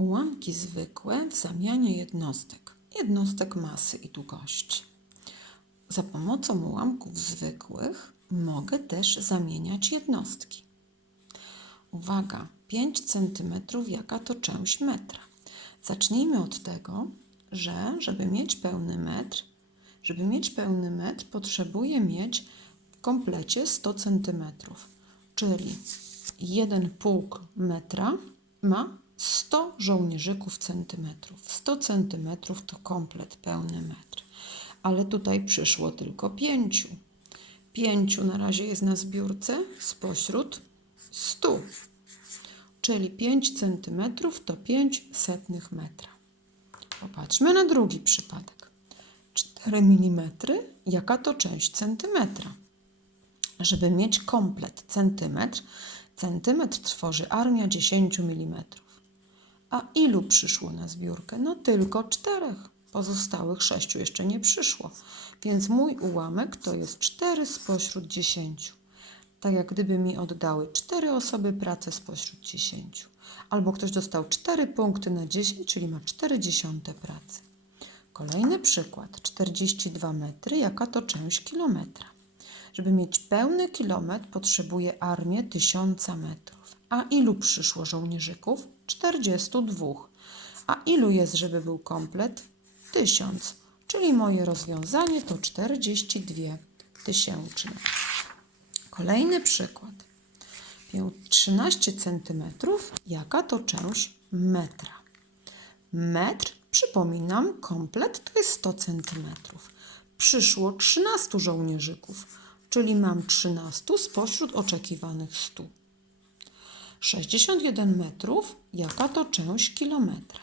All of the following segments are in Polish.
Ułamki zwykłe w zamianie jednostek, jednostek masy i długości. Za pomocą ułamków zwykłych mogę też zamieniać jednostki. Uwaga, 5 cm jaka to część metra. Zacznijmy od tego, że żeby mieć pełny metr, żeby mieć pełny metr, potrzebuję mieć w komplecie 100 cm, czyli jeden pułk metra ma 100 żołnierzyków centymetrów. 100 centymetrów to komplet, pełny metr. Ale tutaj przyszło tylko pięciu. Pięciu na razie jest na zbiórce spośród 100. Czyli 5 centymetrów to 5 setnych metra. Popatrzmy na drugi przypadek. 4 mm, jaka to część centymetra? Żeby mieć komplet centymetr, centymetr tworzy armia 10 mm. A ilu przyszło na zbiórkę? No tylko czterech. Pozostałych sześciu jeszcze nie przyszło. Więc mój ułamek to jest 4 spośród 10. Tak jak gdyby mi oddały 4 osoby pracę spośród 10. Albo ktoś dostał 4 punkty na 10, czyli ma 4 dziesiąte pracy. Kolejny przykład. 42 metry, jaka to część kilometra? Żeby mieć pełny kilometr, potrzebuję armię 1000 metrów. A ilu przyszło żołnierzyków? 42. A ilu jest, żeby był komplet? 1000. Czyli moje rozwiązanie to 42 tysięczne. Kolejny przykład. Pię- 13 cm, jaka to część metra? Metr, przypominam, komplet to jest 100 cm. Przyszło 13 żołnierzyków, czyli mam 13 spośród oczekiwanych 100. 61 metrów, jaka to część kilometra?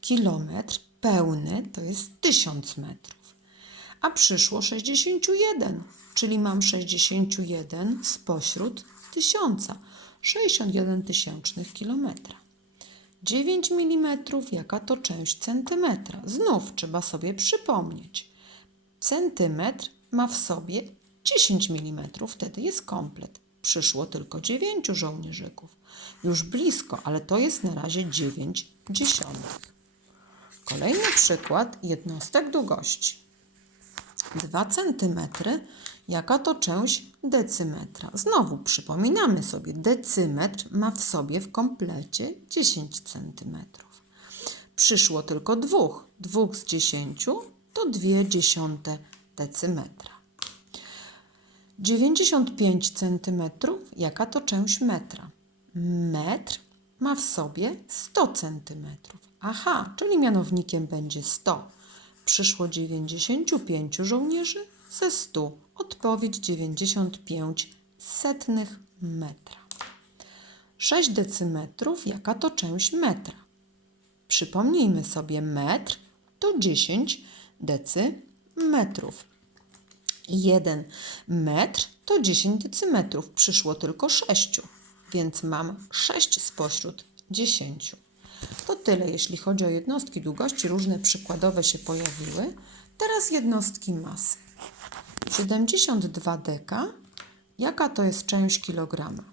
Kilometr pełny to jest 1000 metrów, a przyszło 61, czyli mam 61 spośród 1000, 61 tysięcznych kilometra. 9 mm, jaka to część centymetra? Znów trzeba sobie przypomnieć. Centymetr ma w sobie 10 mm, wtedy jest komplet. Przyszło tylko 9 żołnierzyków. Już blisko, ale to jest na razie 9 dziesiątych. Kolejny przykład jednostek długości. 2 cm, jaka to część decymetra? Znowu przypominamy sobie, decymetr ma w sobie w komplecie 10 cm. Przyszło tylko dwóch. Dwóch z 10 to 2 dziesiąte decymetra. 95 cm, jaka to część metra? Metr ma w sobie 100 cm. Aha, czyli mianownikiem będzie 100. Przyszło 95 żołnierzy ze 100. Odpowiedź 95 setnych metra. 6 decymetrów, jaka to część metra? Przypomnijmy sobie, metr to 10 decymetrów. 1 metr to 10 decymetrów. Przyszło tylko 6, więc mam 6 spośród 10. To tyle, jeśli chodzi o jednostki długości. Różne przykładowe się pojawiły. Teraz jednostki masy. 72 deka. Jaka to jest część kilograma?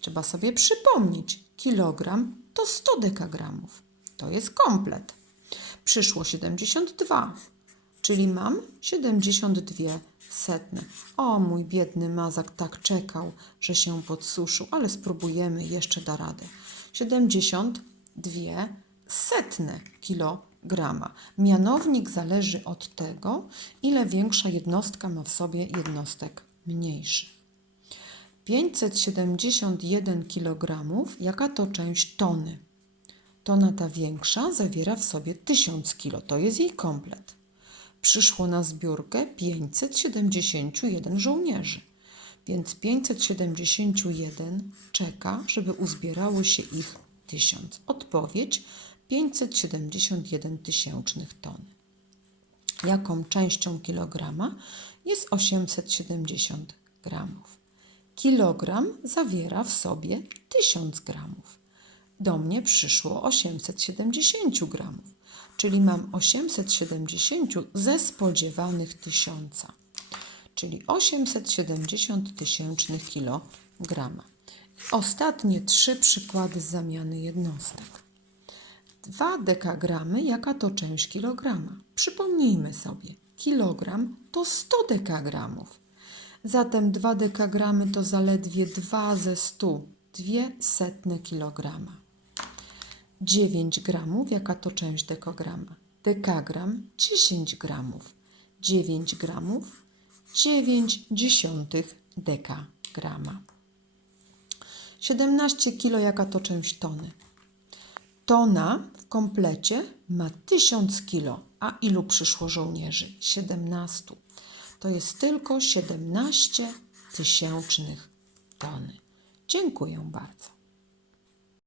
Trzeba sobie przypomnieć. Kilogram to 100 dekagramów. To jest komplet. Przyszło 72, czyli mam 72 setne. O, mój biedny mazak tak czekał, że się podsuszył, ale spróbujemy, jeszcze da radę. 72 setne kilograma. Mianownik zależy od tego, ile większa jednostka ma w sobie jednostek mniejszy. 571 kg, jaka to część tony? Tona ta większa zawiera w sobie 1000 kg, to jest jej komplet. Przyszło na zbiórkę 571 żołnierzy, więc 571 czeka, żeby uzbierało się ich 1000. Odpowiedź 571 tysięcznych ton. Jaką częścią kilograma jest 870 gramów? Kilogram zawiera w sobie 1000 gramów. Do mnie przyszło 870 gramów, czyli mam 870 ze spodziewanych tysiąca, czyli 870 tysięcznych kilograma. Ostatnie trzy przykłady zamiany jednostek. 2 dekagramy, jaka to część kilograma. Przypomnijmy sobie, kilogram to 100 dekagramów. Zatem 2 dekagramy to zaledwie 2 ze 100, 2 setne kilograma. 9 gramów, jaka to część dekograma? Dekagram 10 gramów. 9 gramów 9 dziesiątych dekagrama. 17 kilo, jaka to część tony? Tona w komplecie ma 1000 kilo, a ilu przyszło żołnierzy? 17. To jest tylko 17 tysięcznych tony. Dziękuję bardzo.